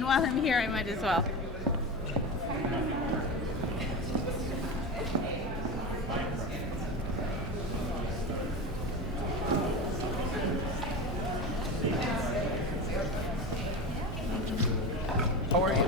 mean, while I'm here, I might as well. How are you?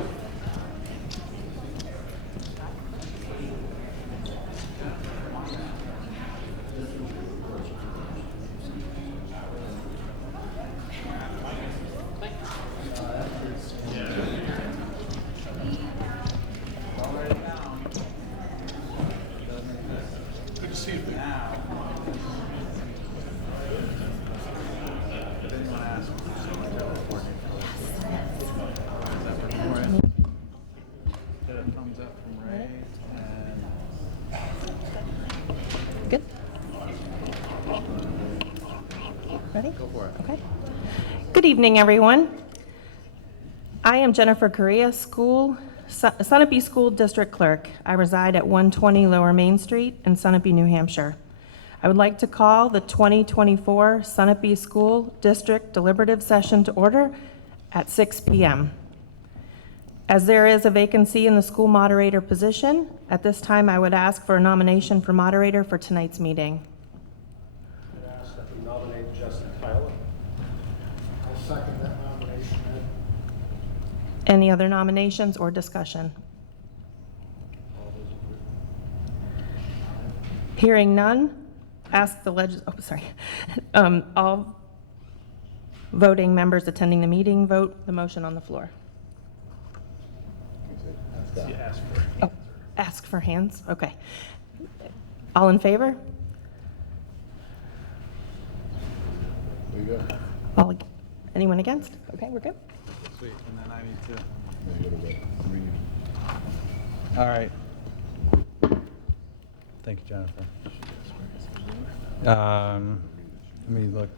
Good to see you. Now. Thumbs up from Ray and Good. Ready? go for it. Okay. Good evening, everyone. I am Jennifer Correa, Sunapee School District Clerk. I reside at 120 Lower Main Street in Sunapee, New Hampshire. I would like to call the 2024 Sunapee School District Deliberative Session to order at 6 p.m. As there is a vacancy in the school moderator position, at this time I would ask for a nomination for moderator for tonight's meeting. I'd ask that we nominate Jesse Tyler. I'll second that nomination. Any other nominations or discussion? Hearing none, ask the all voting members attending the meeting vote the motion on the floor. You ask for. Oh, ask for hands? Okay. All in favor? There you go. All, anyone against? Okay, we're good. Sweet. And then I need to. All right. Thank you, Jennifer. Let me look.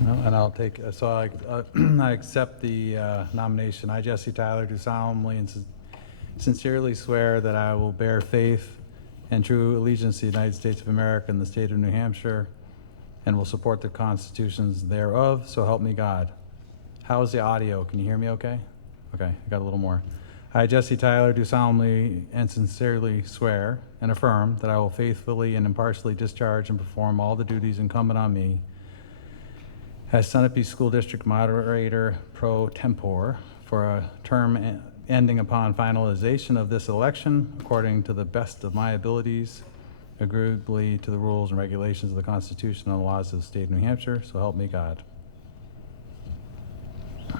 No, and I'll take, so I accept the nomination. I, Jesse Tyler, do solemnly and sincerely swear that I will bear faith and true allegiance to the United States of America and the state of New Hampshire, and will support the constitutions thereof, so help me God. How is the audio? Can you hear me okay? Okay, I got a little more. I, Jesse Tyler, do solemnly and sincerely swear and affirm that I will faithfully and impartially discharge and perform all the duties incumbent on me as Sunapee School District Moderator pro tempore for a term ending upon finalization of this election according to the best of my abilities, agreeably to the rules and regulations of the Constitution and the laws of the state of New Hampshire, so help me God. I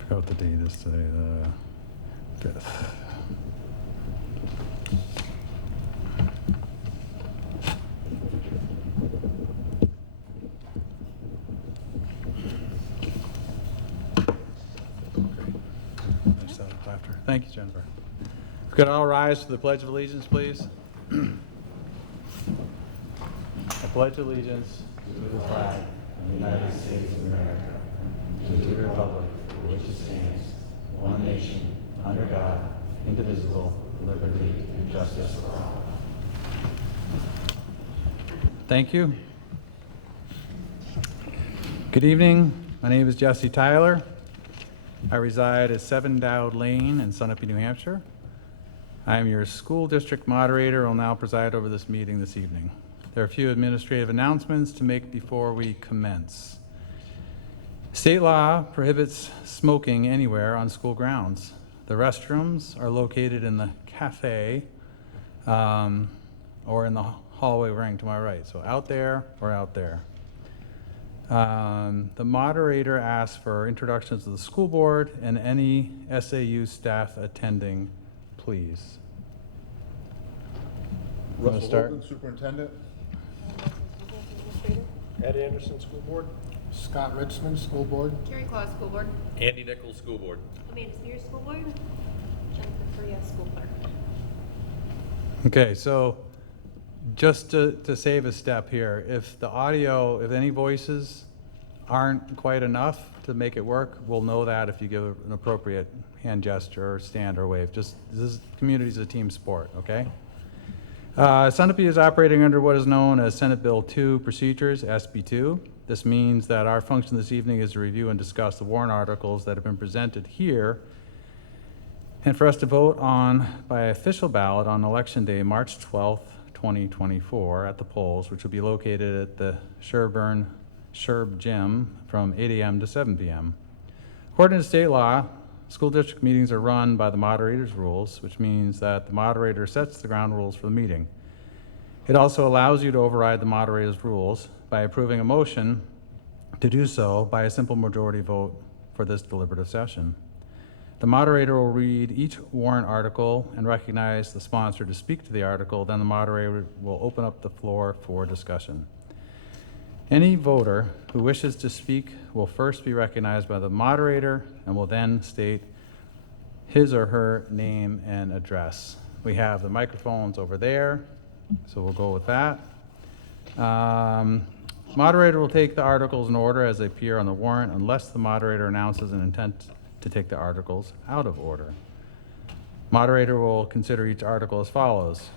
forgot what the date is today, the 5th. Thank you, Jennifer. If we could all rise to the Pledge of Allegiance, please. I pledge allegiance to the flag of the United States of America, and to the republic for which it stands, one nation, under God, indivisible, with liberty and justice for all. Thank you. Good evening. My name is Jesse Tyler. I reside at 7 Dowd Lane in Sunapee, New Hampshire. I am your school district moderator and will now preside over this meeting this evening. There are a few administrative announcements to make before we commence. State law prohibits smoking anywhere on school grounds. The restrooms are located in the cafe or in the hallway running to my right. So out there or out there. The moderator asks for introductions to the school board and any SAU staff attending, please. Russell start? Hogan, Superintendent. Ed Anderson, School Board. Scott Ritzman, School Board. Carrie Claus, School Board. Andy Nichols, School Board. Amanda Spears, School Board. Jennifer Correa, School Clerk. Okay, so just to save a step here, if the audio, if any voices aren't quite enough to make it work, we'll know that if you give an appropriate hand gesture or stand or wave. Just, this community is a team sport, okay? Sunapee is operating under what is known as Senate Bill 2 Procedures, SB2. This means that our function this evening is to review and discuss the warrant articles that have been presented here and for us to vote on by official ballot on Election Day, March 12th, 2024 at the polls, which will be located at the Sherb Gym from 8 a.m. to 7 p.m. According to state law, school district meetings are run by the moderator's rules, which means that the moderator sets the ground rules for the meeting. It also allows you to override the moderator's rules by approving a motion to do so by a simple majority vote for this deliberative session. The moderator will read each warrant article and recognize the sponsor to speak to the article. Then the moderator will open up the floor for discussion. Any voter who wishes to speak will first be recognized by the moderator and will then state his or her name and address. We have the microphones over there, so we'll go with that. Moderator will take the articles in order as they appear on the warrant unless the moderator announces an intent to take the articles out of order. Moderator will consider each article as follows.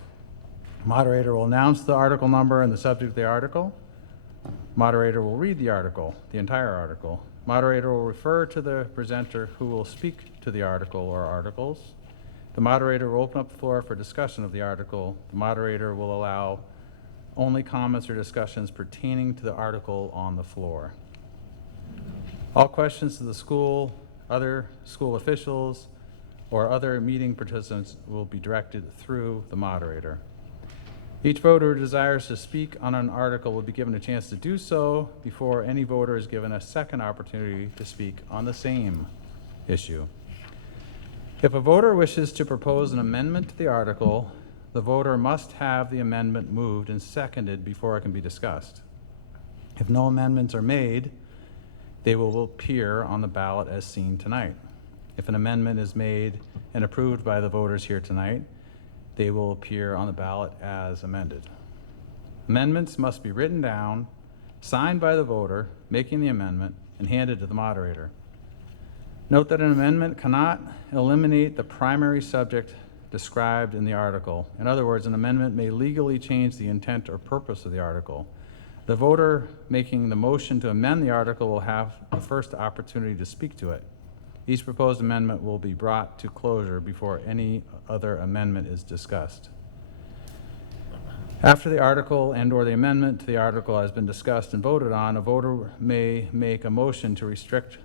Moderator will announce the article number and the subject of the article. Moderator will read the article, the entire article. Moderator will refer to the presenter who will speak to the article or articles. The moderator will open up the floor for discussion of the article. The moderator will allow only comments or discussions pertaining to the article on the floor. All questions to the school, other school officials, or other meeting participants will be directed through the moderator. Each voter who desires to speak on an article will be given a chance to do so before any voter is given a second opportunity to speak on the same issue. If a voter wishes to propose an amendment to the article, the voter must have the amendment moved and seconded before it can be discussed. If no amendments are made, they will appear on the ballot as seen tonight. If an amendment is made and approved by the voters here tonight, they will appear on the ballot as amended. Amendments must be written down, signed by the voter making the amendment, and handed to the moderator. Note that an amendment cannot eliminate the primary subject described in the article. In other words, an amendment may legally change the intent or purpose of the article. The voter making the motion to amend the article will have the first opportunity to speak to it. Each proposed amendment will be brought to closure before any other amendment is discussed. After the article and/or the amendment to the article has been discussed and voted on, a voter may make a motion to restrict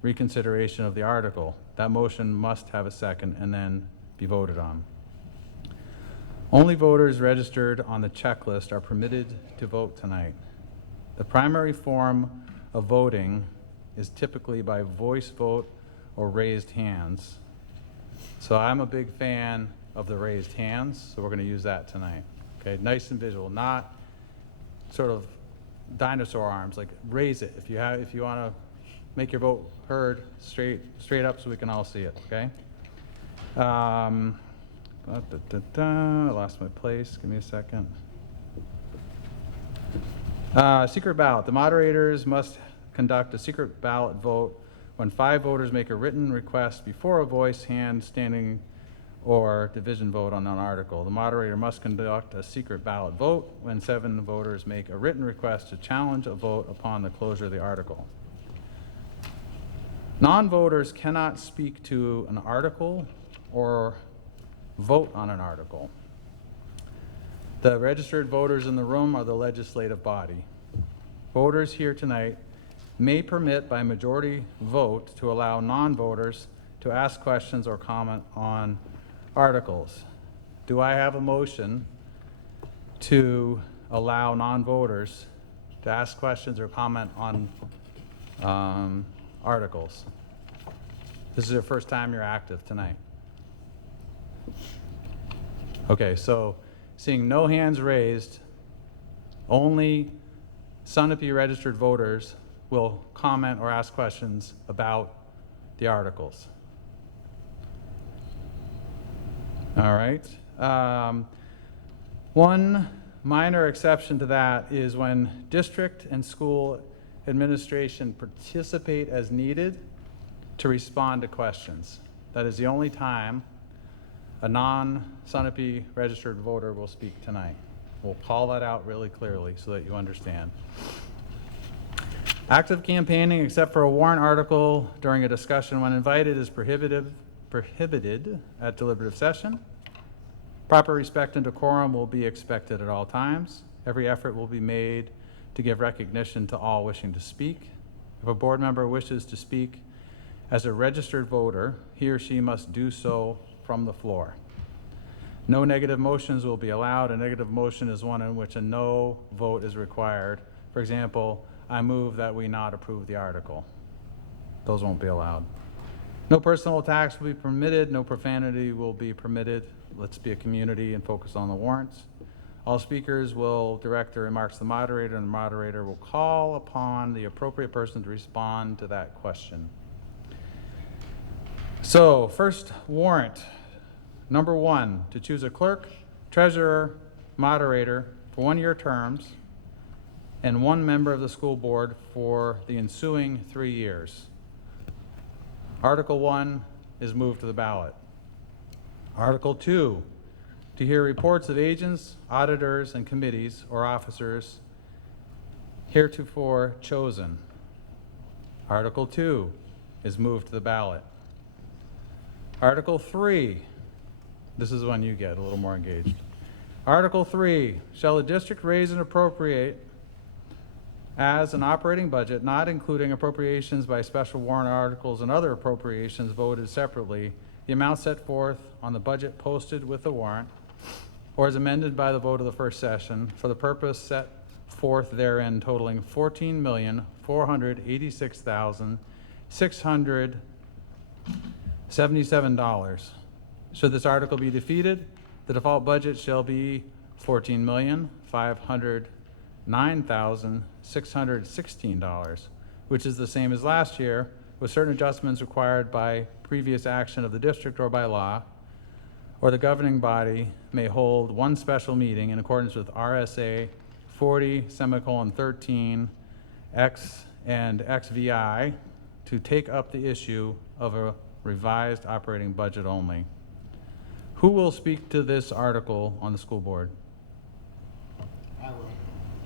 reconsideration of the article. That motion must have a second and then be voted on. Only voters registered on the checklist are permitted to vote tonight. The primary form of voting is typically by voice vote or raised hands. So I'm a big fan of the raised hands, so we're going to use that tonight. Okay, nice and visual, not sort of dinosaur arms. Like raise it if you want to make your vote heard straight up so we can all see it. Okay. I lost my place. Give me a second. Secret ballot. The moderators must conduct a secret ballot vote when 5 voters make a written request before a voice, hand, standing, or division vote on an article. The moderator must conduct a secret ballot vote when 7 voters make a written request to challenge a vote upon the closure of the article. Non-voters cannot speak to an article or vote on an article. The registered voters in the room are the legislative body. Voters here tonight may permit by majority vote to allow non-voters to ask questions or comment on articles. Do I have a motion to allow non-voters to ask questions or comment on articles? This is your first time you're active tonight. Okay, so seeing no hands raised, only Sunapee registered voters will comment or ask questions about the articles. All right. One minor exception to that is when district and school administration participate as needed to respond to questions. That is the only time a non-Sunapee registered voter will speak tonight. We'll call that out really clearly so that you understand. Active campaigning except for a warrant article during a discussion when invited is prohibited at deliberative session. Proper respect and decorum will be expected at all times. Every effort will be made to give recognition to all wishing to speak. If a board member wishes to speak as a registered voter, he or she must do so from the floor. No negative motions will be allowed. A negative motion is one in which a no vote is required. For example, I move that we not approve the article. Those won't be allowed. No personal attacks will be permitted. No profanity will be permitted. Let's be a community and focus on the warrants. All speakers will direct their remarks to the moderator, and the moderator will call upon the appropriate person to respond to that question. So, first warrant, number 1, to choose a clerk, treasurer, moderator for 1-year terms, and 1 member of the school board for the ensuing 3 years. Article 1 is moved to the ballot. Article 2, to hear reports of agents, auditors, and committees or officers heretofore chosen. Article 2 is moved to the ballot. Article 3, this is when you get a little more engaged. Article 3, shall the district raise and appropriate as an operating budget, not including appropriations by special warrant articles and other appropriations voted separately, the amount set forth on the budget posted with the warrant, or as amended by the vote of the first session, for the purpose set forth therein totaling $14,486,677. Should this article be defeated, the default budget shall be $14,509,616, which is the same as last year, with certain adjustments required by previous action of the district or by law, or the governing body may hold 1 special meeting in accordance with RSA 40:13 X and XVI to take up the issue of a revised operating budget only. Who will speak to this article on the school board? I will.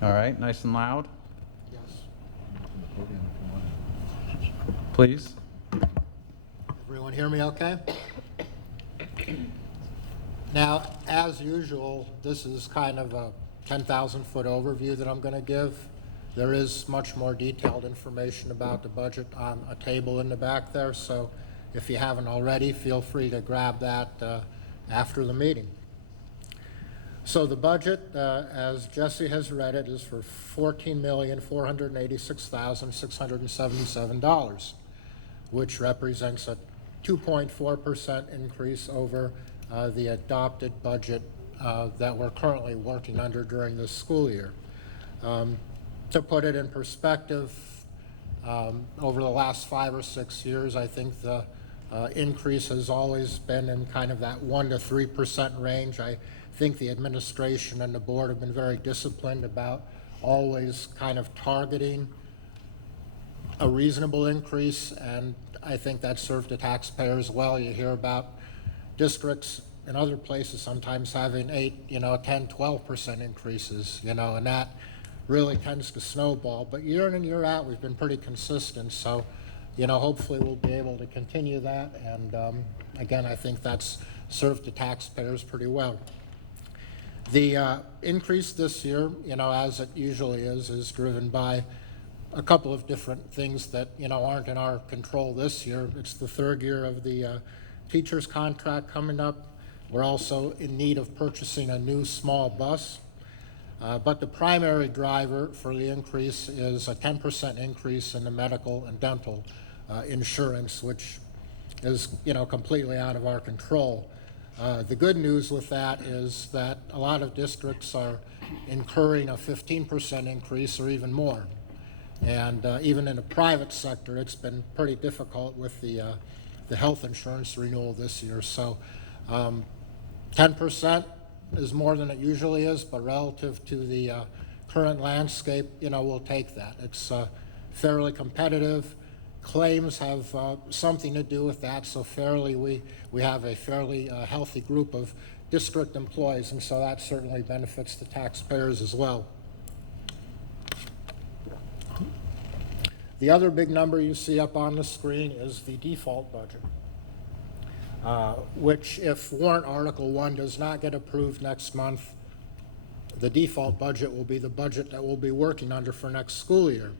All right, nice and loud, Yes. please. Everyone hear me okay? Now, as usual, this is kind of a 10,000-foot overview that I'm going to give. There is much more detailed information about the budget on a table in the back there, so if you haven't already, feel free to grab that after the meeting. So the budget, as Jesse has read it, is for $14,486,677, which represents a 2.4% increase over the adopted budget that we're currently working under during this school year. To put it in perspective, over the last 5 or 6 years, I think the increase has always been in kind of that 1 to 3% range. I think the administration and the board have been very disciplined about always kind of targeting a reasonable increase, and I think that served the taxpayers well. You hear about districts in other places sometimes having 8, 10, 12% increases, and that really tends to snowball. But year in and year out, we've been pretty consistent. So, hopefully we'll be able to continue that. And again, I think that's served the taxpayers pretty well. The increase this year, as it usually is driven by a couple of different things that, aren't in our control this year. It's the 3rd year of the teacher's contract coming up. We're also in need of purchasing a new small bus. But the primary driver for the increase is a 10% increase in the medical and dental insurance, which is, completely out of our control. The good news with that is that a lot of districts are incurring a 15% increase or even more. And even in the private sector, it's been pretty difficult with the health insurance renewal this year. So 10% is more than it usually is, but relative to the current landscape, we'll take that. It's fairly competitive. Claims have something to do with that, so we have a fairly healthy group of district employees, and so that certainly benefits the taxpayers as well. The other big number you see up on the screen is the default budget, which if warrant Article 1 does not get approved next month, the default budget will be the budget that we'll be working under for next school year.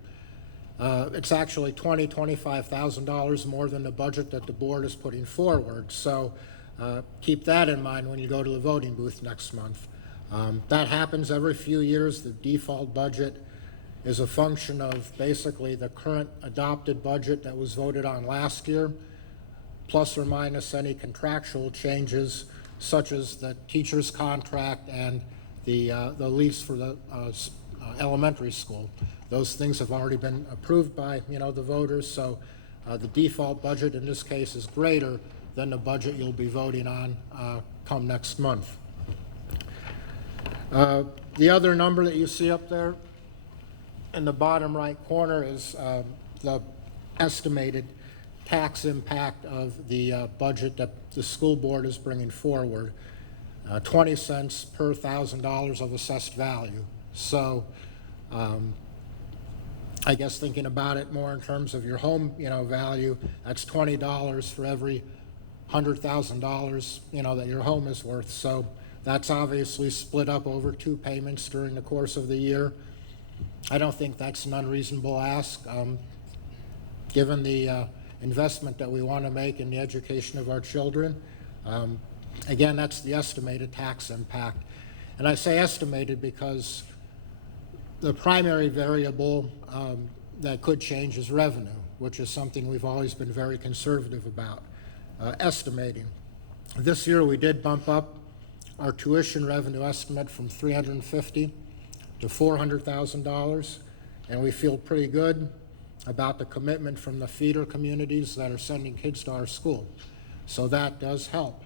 It's actually $25,000 more than the budget that the board is putting forward. So keep that in mind when you go to the voting booth next month. That happens every few years. The default budget is a function of basically the current adopted budget that was voted on last year, plus or minus any contractual changes, such as the teacher's contract and the lease for the elementary school. Those things have already been approved by the voters, so the default budget in this case is greater than the budget you'll be voting on come next month. The other number that you see up there in the bottom right corner is the estimated tax impact of the budget that the school board is bringing forward, 20 cents per $1,000 of assessed value. So I guess thinking about it more in terms of your home, value, that's $20 for every $100,000, that your home is worth. So that's obviously split up over 2 payments during the course of the year. I don't think that's an unreasonable ask, given the investment that we want to make in the education of our children. Again, that's the estimated tax impact. And I say estimated because the primary variable that could change is revenue, which is something we've always been very conservative about, estimating. This year we did bump up our tuition revenue estimate from $350,000 to $400,000, and we feel pretty good about the commitment from the feeder communities that are sending kids to our school. So that does help.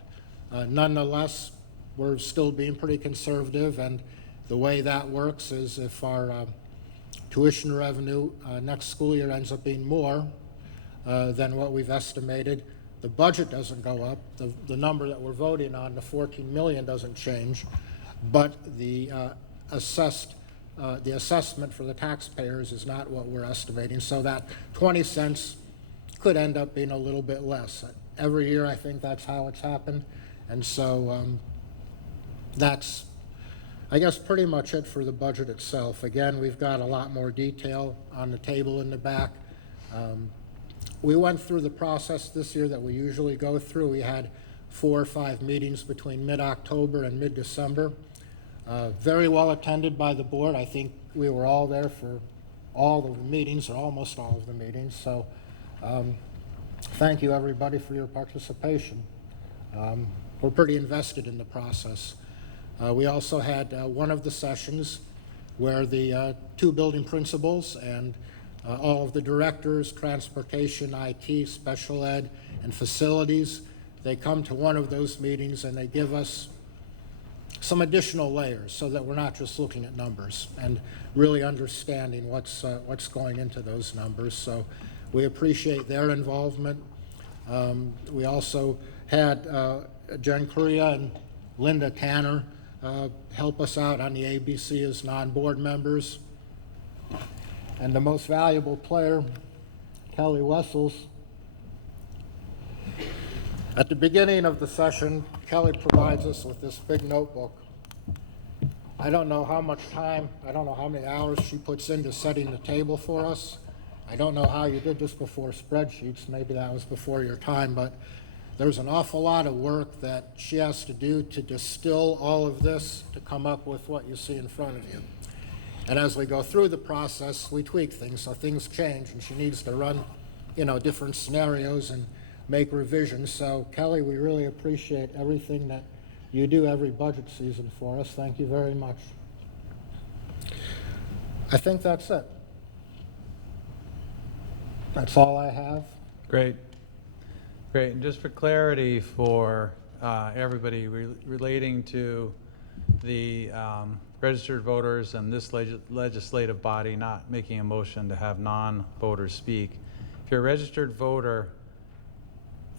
Nonetheless, we're still being pretty conservative, and the way that works is if our tuition revenue next school year ends up being more than what we've estimated, the budget doesn't go up. The number that we're voting on, the $14 million, doesn't change, but the assessment for the taxpayers is not what we're estimating. So that 20 cents could end up being a little bit less. Every year, I think that's how it's happened. And so that's, I guess, pretty much it for the budget itself. Again, we've got a lot more detail on the table in the back. We went through the process this year that we usually go through. We had 4 or 5 meetings between mid-October and mid-December. Very well attended by the board. I think we were all there for all of the meetings, or almost all of the meetings. So thank you, everybody, for your participation. We're pretty invested in the process. We also had one of the sessions where the 2 building principals and all of the directors, transportation, IT, special ed, and facilities, they come to one of those meetings and they give us some additional layers so that we're not just looking at numbers and really understanding what's going into those numbers. So we appreciate their involvement. We also had Jen Correa and Linda Tanner help us out on the ABC as non-board members. And the most valuable player, Kelly Wessels. At the beginning of the session, Kelly provides us with this big notebook. I don't know how much time, I don't know how many hours she puts into setting the table for us. I don't know how you did this before spreadsheets. Maybe that was before your time, but there's an awful lot of work that she has to do to distill all of this to come up with what you see in front of you. And as we go through the process, we tweak things, so things change, and she needs to run, different scenarios and make revisions. So Kelly, we really appreciate everything that you do every budget season for us. Thank you very much. I think that's it. That's all I have. Great. Great. And just for clarity for everybody relating to the registered voters and this legislative body not making a motion to have non-voters speak, if you're a registered voter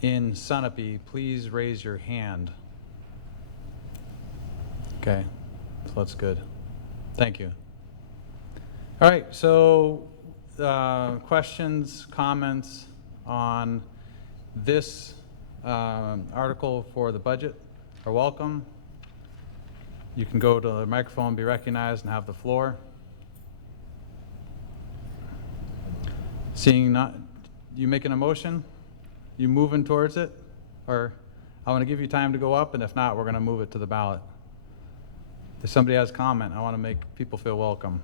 in Sunapee, please raise your hand. Okay, so that's good. Thank you. All right, so questions, comments on this article for the budget are welcome. You can go to the microphone, be recognized, and have the floor. Seeing not, you making a motion? You moving towards it? Or I want to give you time to go up, and if not, we're going to move it to the ballot. If somebody has comment, I want to make people feel welcome.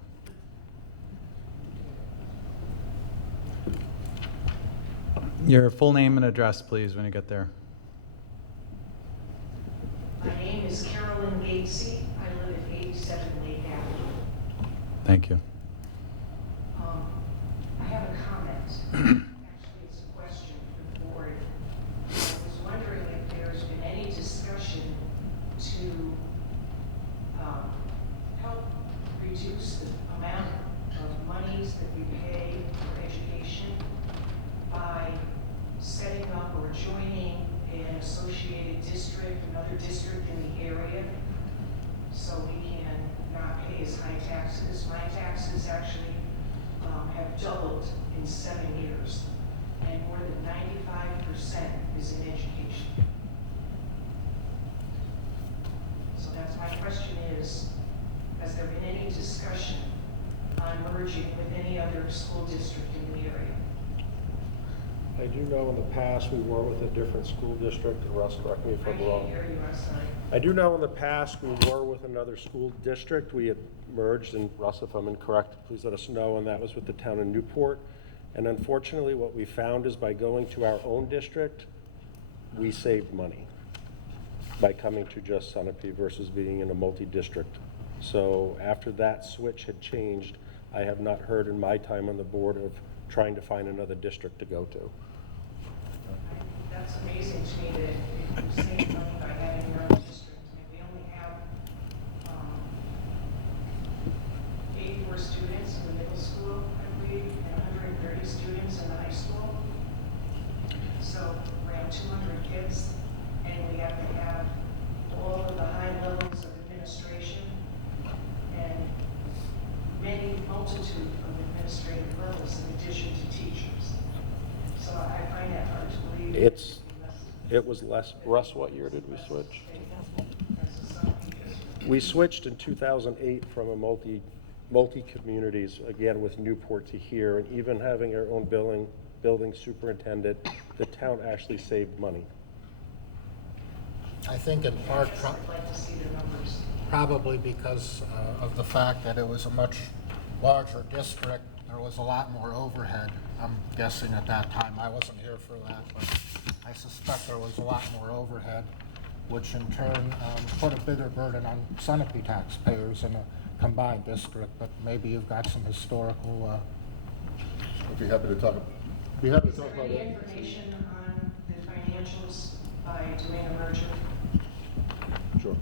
Your full name and address, please, when you get there. My name is Carolyn Gatesy. I live at 87 Lake Avenue. Thank you. I have a comment. Actually, it's a question for the board. I was wondering if there's been any discussion to help reduce the amount of monies that we pay for education by setting up or joining an associated district, another district in the area, so we can not pay as high taxes. My taxes actually have doubled in 7 years, and more than 95% is in education. So that's my question is, has there been any discussion on merging with any other school district in the area? I do know in the past we were with a different school district, and Russ, correct me if I I'm can't wrong. hear you, I'm sorry. I do know in the past we were with another school district. We had merged, and Russ, if I'm incorrect, please let us know, and that was with the town of Newport. And unfortunately, what we found is by going to our own district, we saved money by coming to just Sunapee versus being in a multi-district. So after that switch had changed, I have not heard in my time on the board of trying to find another district to go to. That's amazing to me that if you save money by having your own district. I mean, we only have 84 students in the middle school, I believe, and 130 students in the high school. So around 200 kids, and we have to have all of the high levels of administration and many multitude of administrative levels in addition to teachers. So I find that hard to believe. It was less. Russ, what year did we switch? We switched in 2008 from a multi-communities, again with Newport to here, and even having our own building superintendent, the town actually saved money. I think in part, I'd like to see the numbers. probably because of the fact that it was a much larger district, there was a lot more overhead. I'm guessing at that time, I wasn't here for that, but I suspect there was a lot more overhead, which in turn put a bigger burden on Sunapee taxpayers in a combined district, but maybe you've got some historical. I'd be happy to talk about Is there any information on the financials by doing a merger? Sure.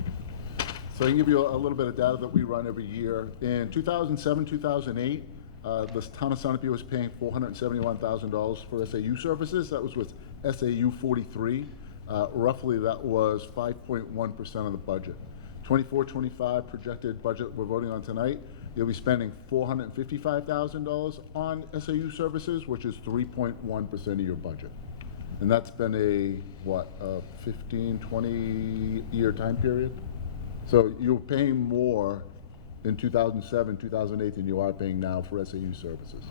So I can give you a little bit of data that we run every year. In 2007, 2008, the town of Sunapee was paying $471,000 for SAU services. That was with SAU 43. Roughly, that was 5.1% of the budget. 24-25 projected budget we're voting on tonight, you'll be spending $455,000 on SAU services, which is 3.1% of your budget. And that's been a 15, 20-year time period? So you're paying more in 2007, 2008 than you are paying now for SAU services.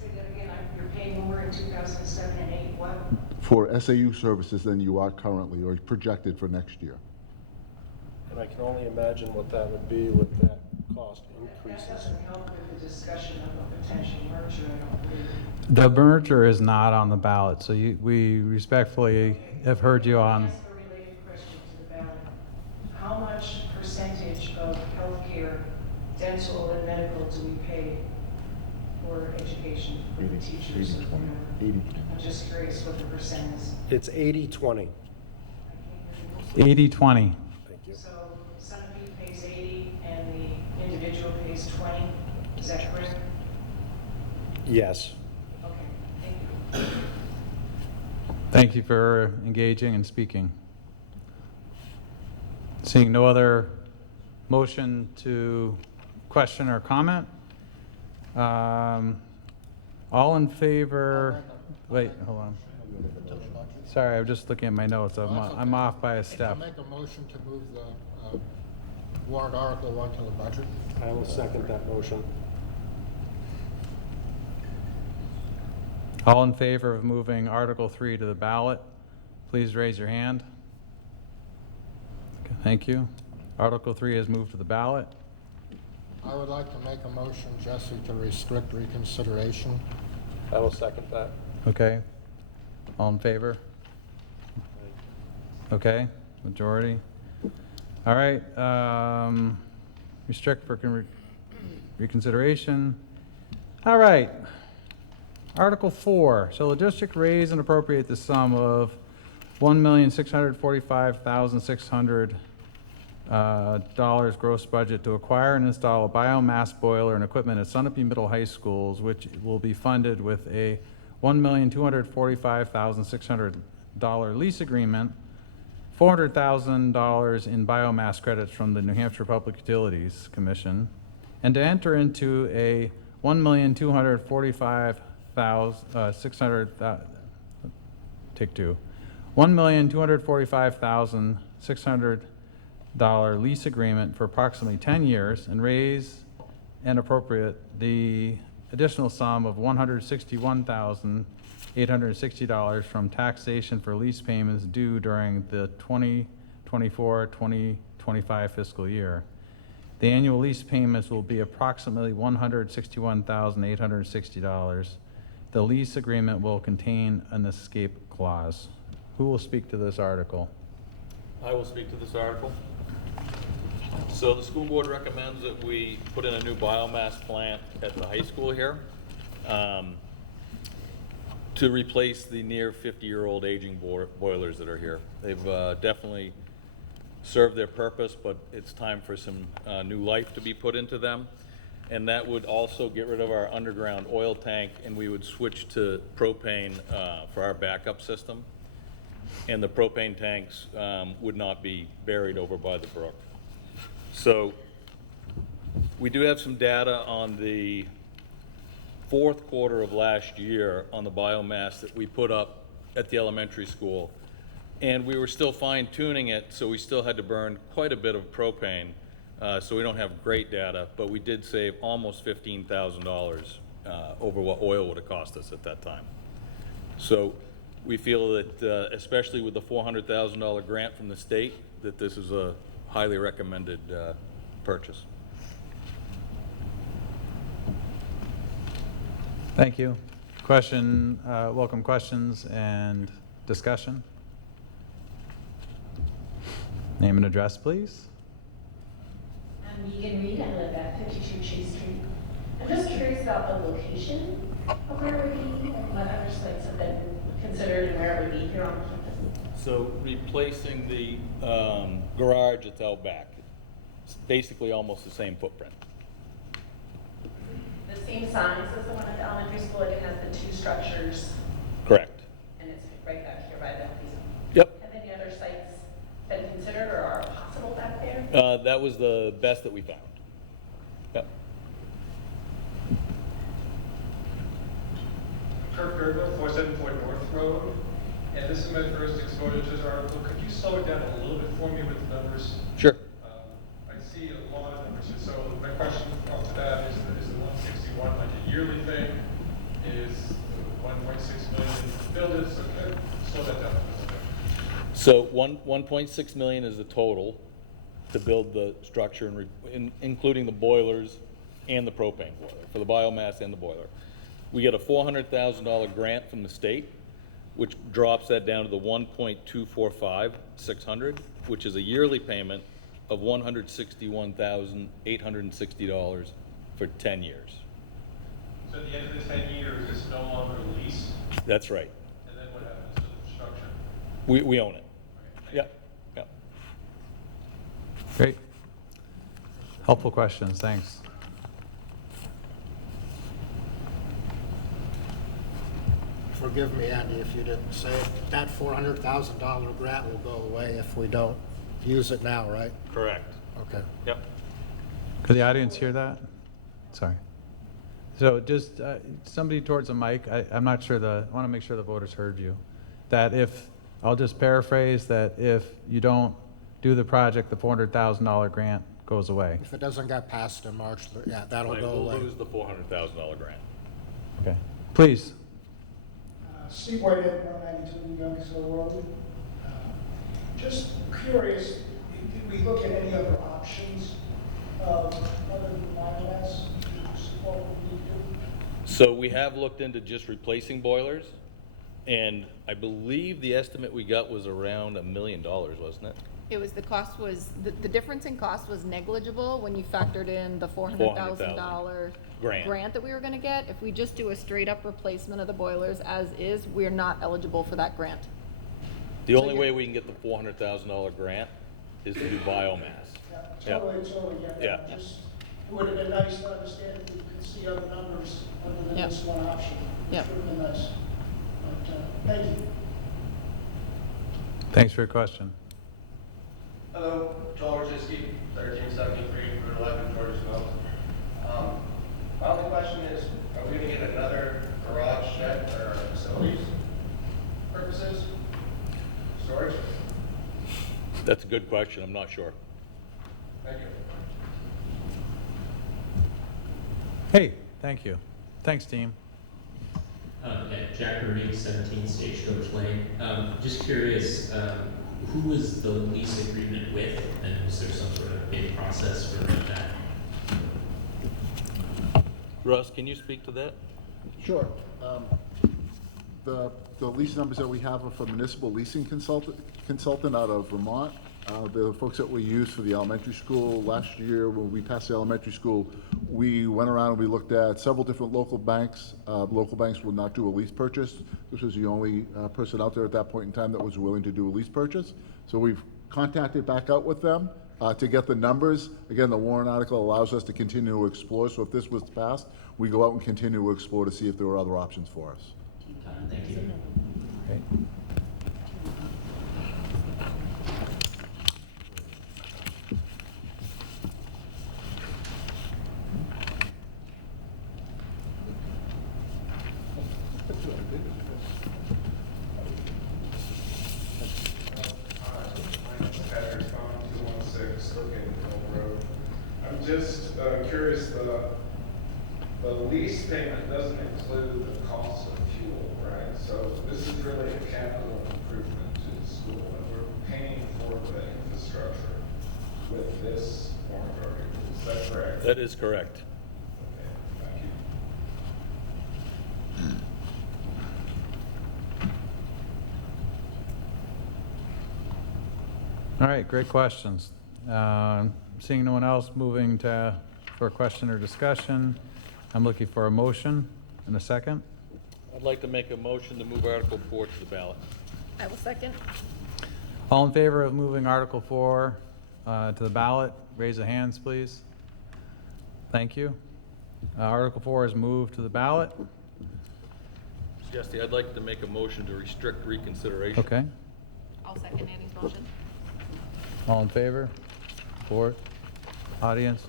Say that again, you're paying more in 2007 and 8, what? For SAU services than you are currently or projected for next year. And I can only imagine what that would be with that cost That increases. doesn't help with the discussion of a potential merger, I don't believe. The merger is not on the ballot, so we respectfully have heard you on. Ask a related question to the ballot. How much percentage of healthcare, dental, and medical do we pay for education for the teachers? 80. I'm just curious what the percent is. It's 80-20. 80-20. Thank you. So Sunapee pays 80 and the individual pays 20, is that correct? Yes. Okay, thank you. Thank you for engaging and speaking. Seeing no other motion to question or comment, all in favor, wait, hold on. Sorry, I'm just looking at my notes. I'm off by a step. I'll make a motion to move the warrant article 1 to the budget. I will second that motion. All in favor of moving Article 3 to the ballot, please raise your hand. Okay, thank you. Article 3 is moved to the ballot. I would like to make a motion, Jesse, to restrict reconsideration. I will second that. Okay. All in favor? Okay, majority. All right, restrict for reconsideration. All right. Article 4, shall the district raise and appropriate the sum of $1,645,600 gross budget to acquire and install a biomass boiler and equipment at Sunapee Middle High Schools, which will be funded with a $1,245,600 lease agreement, $400,000 in biomass credits from the New Hampshire Public Utilities Commission, and to enter into a $1,245,600 lease agreement for approximately 10 years and raise and appropriate the additional sum of $161,860 from taxation for lease payments due during the 2024-2025 fiscal year. The annual lease payments will be approximately $161,860. The lease agreement will contain an escape clause. Who will speak to this article? I will speak to this article. So the school board recommends that we put in a new biomass plant at the high school here to replace the near 50-year-old aging boilers that are here. They've definitely served their purpose, but it's time for some new life to be put into them. And that would also get rid of our underground oil tank, and we would switch to propane for our backup system. And the propane tanks would not be buried over by the brook. So we do have some data on the fourth quarter of last year on the biomass that we put up at the elementary school. And we were still fine tuning it, so we still had to burn quite a bit of propane. So we don't have great data, but we did save almost $15,000 over what oil would have cost us at that time. So we feel that, especially with the $400,000 grant from the state, that this is a highly recommended purchase. Thank you. Question, welcome questions and discussion. Name and address, please. I'm Megan Reed. I live at 52 Chase Street. I'm just curious about the location of where it would be and what other sites have been considered and where it would be here on campus. So replacing the garage that's out back. It's basically almost the same footprint. The same size as the one at the elementary school, like it has the two structures Correct. and it's right back here by the police. Yep. Have any other sites been considered or are possible back there? That was the best that we found. Yep. Kirk Gergel, 474 North Road, and this is my first exposure to this article. Could you slow it down a little bit for me with the numbers? Sure. I see a lot of numbers here. So my question off to that is the 161 like a yearly thing? Is the 1.6 million to build it? So can I slow that down a little bit? So 1.6 million is the total to build the structure, including the boilers and the propane boiler, for the biomass and the boiler. We get a $400,000 grant from the state, which drops that down to the 1.245,600, which is a yearly payment of $161,860 for 10 years. So at the end of the 10 years, it's no longer a lease, That's right. and then what happens to the structure? We own it. Okay, Yep. Yep. Great. Helpful questions, thanks. forgive me, Andy, if you didn't say it, that $400,000 grant will go away if we don't use it now, right? Correct. Okay. Yep. Could the audience hear that? Sorry. So just somebody towards the mic, I'm not sure I want to make sure the voters heard you. That if, I'll just paraphrase, that if you don't do the project, the $400,000 grant goes away. If it doesn't get passed in March, yeah, that'll Right, go we'll away. lose the $400,000 grant. Okay. Please. Steve Whitehead, 192 New Youngstown Road. Just curious, did we look at any other options other than biomass to support what we do? So we have looked into just replacing boilers, and I believe the estimate we got was around $1 million, wasn't it? It was, the cost was, the difference in cost was negligible when you factored in the $400,000 grant that we were gonna get. If we just do a straight up replacement of the boilers as is, we're not eligible for that grant. The only way we can get the $400,000 grant is to do biomass. Yeah, totally get that. Yeah. Just, it would have been nice to understand if we could see other numbers other than Yep. this one option. Yep. It would have been nice. But, thank you. Thanks for your question. Hello, Joel Rosiski, 1373, Route 11, George's Mills. My only question is, are we going to get another garage shed for our facilities purposes? Storage? That's a good question, I'm not sure. Thank you. Hey, thank you. Thanks, team. Jack Rooney, 17 Stagecoach Lane. Just curious, who was the lease agreement with, and was there some sort of bid process for that? Russ, can you speak to that? Sure. The lease numbers that we have are from Municipal Leasing Consultant out of Vermont. The folks that we used for the elementary school last year, when we passed the elementary school, we went around and we looked at several different local banks. Local banks will not do a lease purchase. This was the only person out there at that point in time that was willing to do a lease purchase. So we've contacted back out with them to get the numbers. Again, the warrant article allows us to continue to explore. So if this was passed, we go out and continue to explore to see if there were other options for us. Thank you. Okay. I'm just curious, the lease payment doesn't include the cost of fuel, right? So this is really a capital improvement to the school, and we're paying for the infrastructure with this warrant article. Is that correct? That is correct. Okay, thank you. All right, great questions. Seeing no one else, moving for a question or discussion, I'm looking for a motion and a second. I'd like to make a motion to move Article 4 to the ballot. I will second. All in favor of moving Article 4 to the ballot, raise your hands, please. Thank you. Article 4 is moved to the ballot. Jesse, I'd like to make a motion to restrict reconsideration. Okay. I'll second Andy's motion. All in favor? Board? Audience?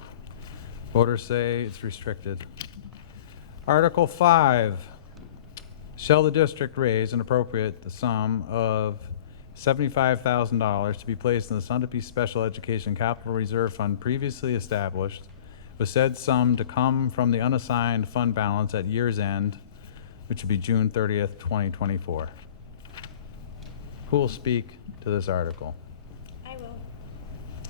Voters say it's restricted. Article 5, shall the district raise and appropriate the sum of $75,000 to be placed in the Sunapee Special Education Capital Reserve Fund previously established, with said sum to come from the unassigned fund balance at year's end, which would be June 30th, 2024. Who will speak to this article? I will.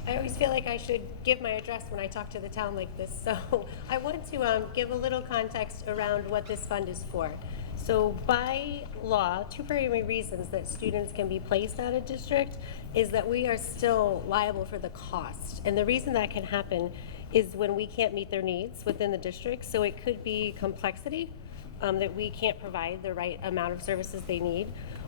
I always feel like I should give my address when I talk to the town like this, so I want to give a little context around what this fund is for. So by law, two primary reasons that students can be placed out of district is that we are still liable for the cost. And the reason that can happen is when we can't meet their needs within the district. So it could be complexity, that we can't provide the right amount of services they need,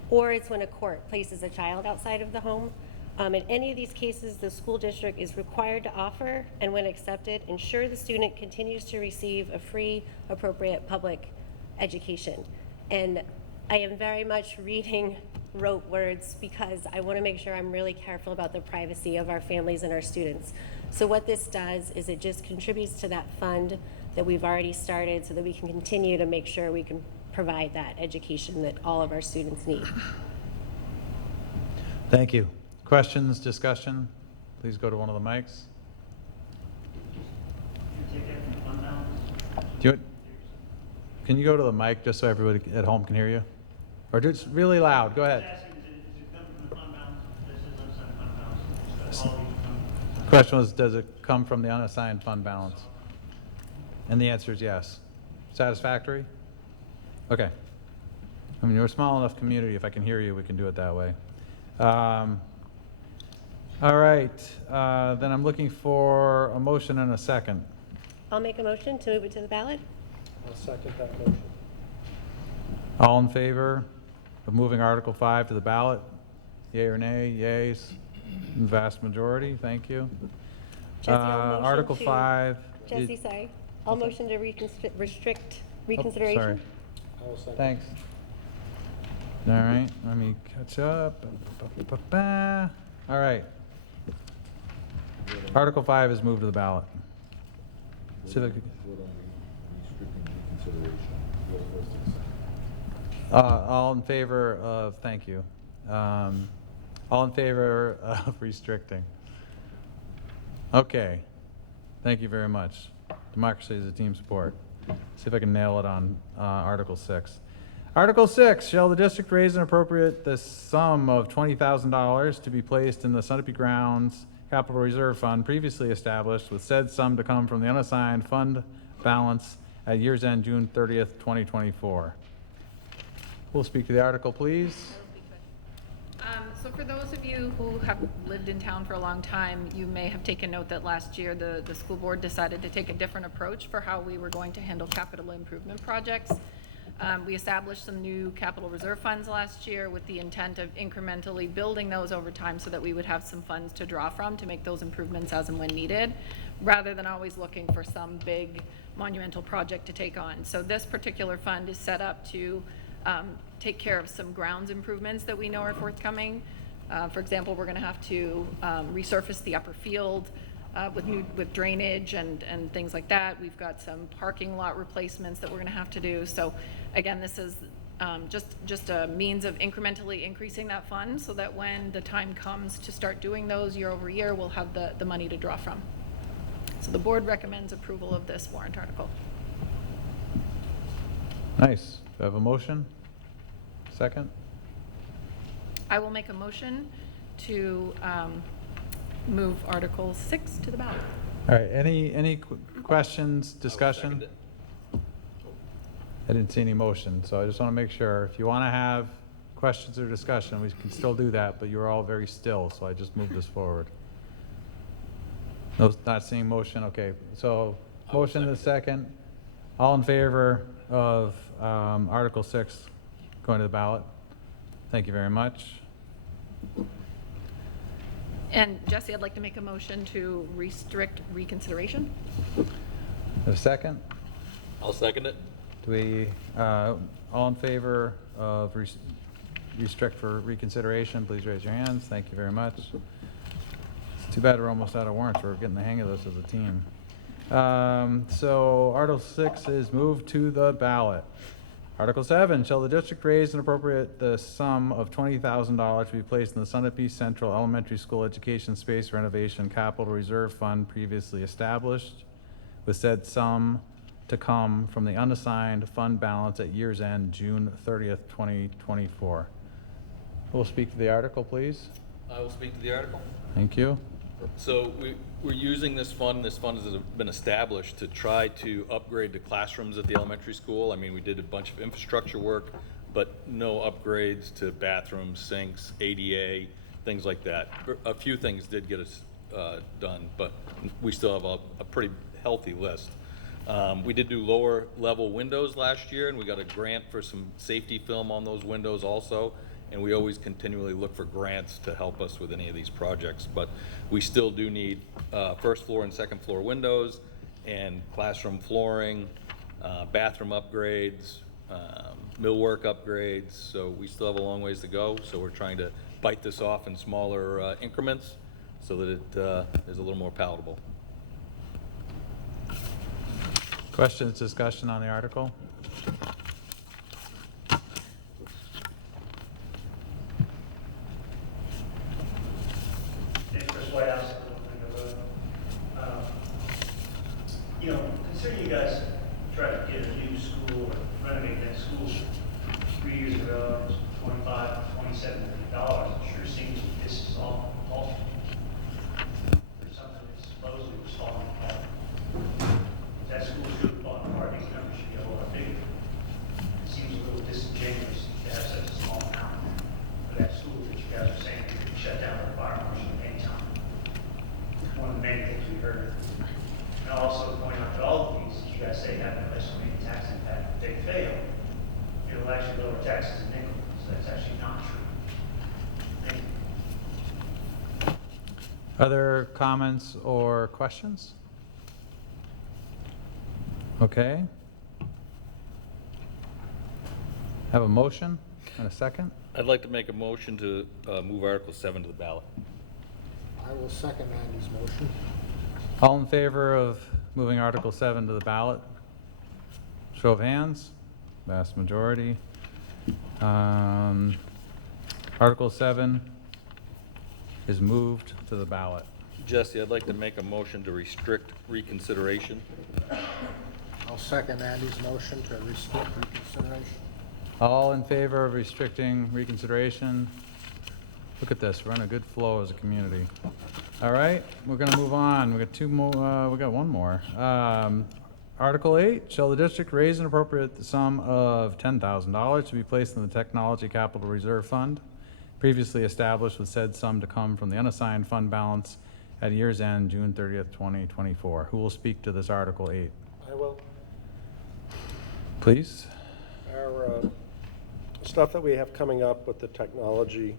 or it's when a court places a child outside of the home. In any of these cases, the school district is required to offer, and when accepted, ensure the student continues to receive a free, appropriate public education. And I am very much reading rote words because I want to make sure I'm really careful about the privacy of our families and our students. So what this does is it just contributes to that fund that we've already started so that we can continue to make sure we can provide that education that all of our students need. Thank you. Questions, discussion? Please go to one of the mics. Do you, can you go to the mic just so everybody at home can hear you? Or just really loud, go ahead. The question was, does it come from the unassigned fund balance? And the answer is yes. Satisfactory? Okay. I mean, you're a small enough community, if I can hear you, we can do it that way. All right, then I'm looking for a motion and a second. I'll make a motion to move it to the ballot. I'll second that motion. All in favor of moving Article 5 to the ballot? Yea or nay? Yays? Vast majority, thank you. Jesse, I'll motion Article to- 5. Jesse, sorry. I'll motion to restrict reconsideration. Sorry. I will second. Thanks. All right, let me catch up. All right. Article 5 is moved to the ballot. Civic. All in favor of, thank you. All in favor of restricting. Okay, thank you very much. Democracy is a team sport. See if I can nail it on Article 6. Article 6, shall the district raise and appropriate the sum of $20,000 to be placed in the Sunapee Grounds Capital Reserve Fund previously established, with said sum to come from the unassigned fund balance at year's end, June 30th, 2024. We'll speak to the article, please. So for those of you who have lived in town for a long time, you may have taken note that last year the school board decided to take a different approach for how we were going to handle capital improvement projects. We established some new capital reserve funds last year with the intent of incrementally building those over time so that we would have some funds to draw from to make those improvements as and when needed, rather than always looking for some big monumental project to take on. So this particular fund is set up to take care of some grounds improvements that we know are forthcoming. For example, we're gonna have to resurface the upper field with drainage and things like that. We've got some parking lot replacements that we're gonna have to do. So again, this is just a means of incrementally increasing that fund so that when the time comes to start doing those year over year, we'll have the money to draw from. So the board recommends approval of this warrant article. Nice. Do I have a motion? Second? I will make a motion to move Article 6 to the ballot. All right, any questions, discussion? I didn't see any motion, so I just want to make sure. If you want to have questions or discussion, we can still do that, but you're all very still, so I just moved this forward. No, not seeing motion, okay. So, motion and a second. All in favor of Article 6 going to the ballot? Thank you very much. And Jesse, I'd like to make a motion to restrict reconsideration. Have a second? I'll second it. Do we, all in favor of restrict for reconsideration, please raise your hands. Thank you very much. It's too bad we're almost out of warrants. We're getting the hang of this as a team. So Article 6 is moved to the ballot. Article 7, shall the district raise and appropriate the sum of $20,000 to be placed in the Sunapee Central Elementary School Education Space Renovation Capital Reserve Fund previously established, with said sum to come from the unassigned fund balance at year's end, June 30th, 2024. We'll speak to the article, please. I will speak to the article. Thank you. So we're using this fund. This fund has been established to try to upgrade the classrooms at the elementary school. I mean, we did a bunch of infrastructure work, but no upgrades to bathrooms, sinks, ADA, things like that. A few things did get us done, but we still have a pretty healthy list. We did do lower level windows last year, and we got a grant for some safety film on those windows also. And we always continually look for grants to help us with any of these projects. But we still do need first floor and second floor windows and classroom flooring, bathroom upgrades, millwork upgrades, so we still have a long ways to go. So we're trying to bite this off in smaller increments so that it is a little more palatable. Questions, discussion on the article? You know, considering you guys tried to get a new school or renovate that school 3 years ago, it was $25, $27 million. It sure seems like this is all awful. There's something that supposedly was falling apart. That school should have fallen apart. These numbers should be a lot bigger. It seems a little disingenuous to have such a small amount for that school that you guys are saying could be shut down by the fire marshal at any time. One of the many things we heard. And I'll also point out that all of these, you guys say have an estimated tax impact. If they fail, it'll actually lower taxes in Nickel, so that's actually not true. Thank you. Other comments or questions? Okay. Have a motion and a second? I'd like to make a motion to move Article 7 to the ballot. I will second Andy's motion. All in favor of moving Article 7 to the ballot? Show of hands. Vast majority. Article 7 is moved to the ballot. Jesse, I'd like to make a motion to restrict reconsideration. I'll second Andy's motion to restrict reconsideration. All in favor of restricting reconsideration? Look at this, we're on a good flow as a community. All right, we're gonna move on. We got two more, we got one more. Article 8, shall the district raise and appropriate the sum of $10,000 to be placed in the Technology Capital Reserve Fund, previously established with said sum to come from the unassigned fund balance at year's end, June 30th, 2024. Who will speak to this Article 8? I will. Please. Our stuff that we have coming up with the technology,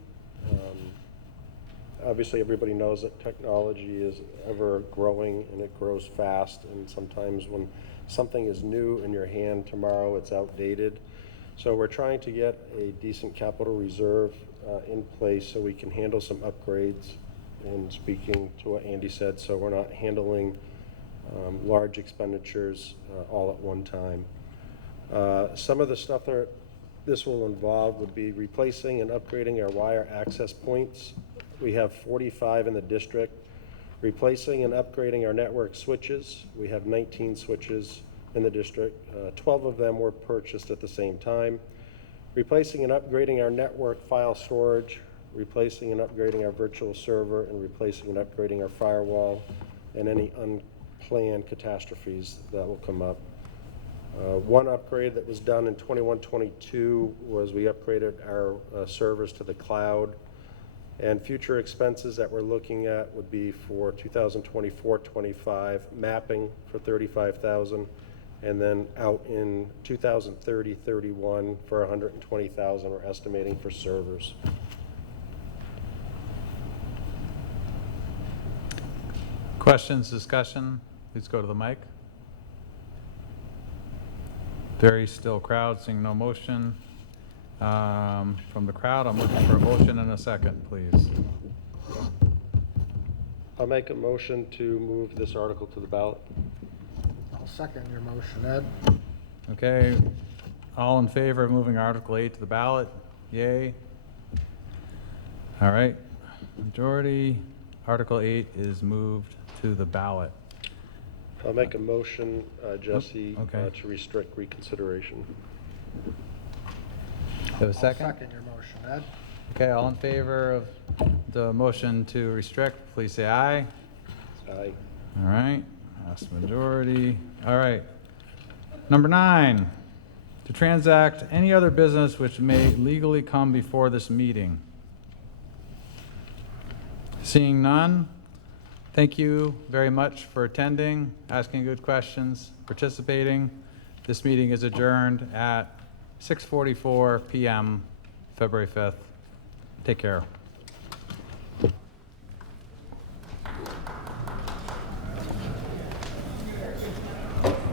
obviously everybody knows that technology is ever growing and it grows fast, and sometimes when something is new in your hand tomorrow it's outdated. So we're trying to get a decent capital reserve in place so we can handle some upgrades, and speaking to what Andy said, so we're not handling large expenditures all at one time. Some of the stuff that this will involve would be replacing and upgrading our wire access points. We have 45 in the district. Replacing and upgrading our network switches. We have 19 switches in the district. 12 of them were purchased at the same time. Replacing and upgrading our network file storage. Replacing and upgrading our virtual server, and replacing and upgrading our firewall, and any unplanned catastrophes that will come up. One upgrade that was done in 21-22 was we upgraded our servers to the cloud, and future expenses that we're looking at would be for 2024-25 mapping for $35,000, and then out in 2030-31 for $120,000 we're estimating for servers. Questions, discussion? Please go to the mic. Very still crowd, seeing no motion. From the crowd, I'm looking for a motion and a second, please. I'll make a motion to move this article to the ballot. I'll second your motion, Ed. Okay, all in favor of moving Article 8 to the ballot? Yay. All right, majority. Article 8 is moved to the ballot. I'll make a motion, Jesse, okay. to restrict reconsideration. Have a second? I'll second your motion, Ed. Okay, all in favor of the motion to restrict, please say aye. Aye. All right, vast majority. All right. Number 9, to transact any other business which may legally come before this meeting. Seeing none, thank you very much for attending, asking good questions, participating. This meeting is adjourned at 6:44 p.m., February 5th. Take care.